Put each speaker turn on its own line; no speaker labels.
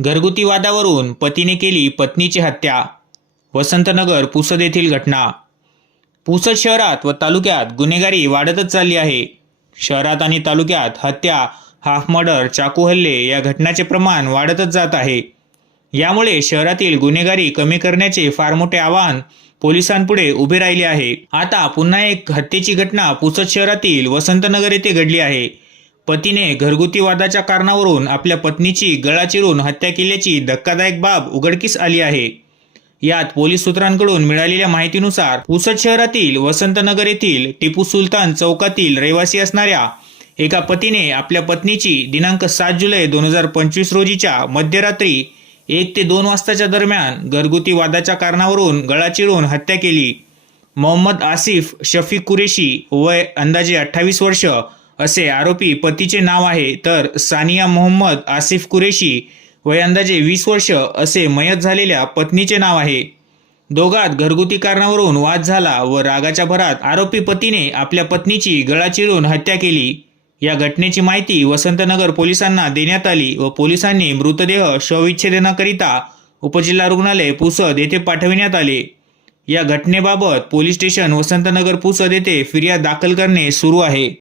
घरगुती वादावरून पतीने केली पत्नीची हत्या. वसंतनगर पुसद येथील घटना. पुसद शहरात व तालुक्यात गुन्हेगारी वाढतच चालली आहे. शहरात आणि तालुक्यात हत्या हाफ मर्डर चाकू हल्ले या घटनाचे प्रमाण वाढतच जात आहे. यामुळे शहरातील गुन्हेगारी कमी करण्याचे फार मोठे आव्हान पोलिसांपुढे उभे राहिले आहे. आता पुन्हा एक हत्येची घटना पुसद शहरातील वसंतनगर येथे घडली आहे. पतीने घरगुती वादाच्या कारणावरून आपल्या पत्नीची गळा चिरून हत्या केल्याची धक्कादायक बाब उघडकीस आली आहे. यात पोलीस सूत्रांकडून मिळालेल्या माहितीनुसार पुसद शहरातील वसंतनगर येथील टिपू सुलतान चौकातील रहिवासी असणाऱ्या एका पतीने आपल्या पत्नीची दिनांक सात जुलै दोन हजार पंचवीस रोजीच्या मध्यरात्री एक ते दोन वाजताच्या दरम्यान घरगुती वादाच्या कारणावरून गळा चिरून हत्या केली. मोहम्मद आसिफ शफीक कुरेशी वय अंदाजे अठ्ठावीस वर्ष असे आरोपी पतीचे नाव आहे. तर सानिया मोहम्मद आसिफ कुरेशी वय अंदाजे वीस वर्ष असे मयत झालेल्या पत्नीचे नाव आहे. दोघात घरगुती कारणावरून वाद झाला व रागाच्या भरात आरोपी पतीने आपल्या पत्नीची गळा चिरून हत्या केली. या घटनेची माहिती वसंतनगर पोलिसांना देण्यात आली व पोलिसांनी मृतदेह शवविच्छेदनाकरिता उपजिल्हा रुग्णालय पुसद येथे पाठविण्यात आले. या घटनेबाबत पोलीस स्टेशन वसंतनगर पुसद येथे फिर्याद दाखल करणे सुरू आहे.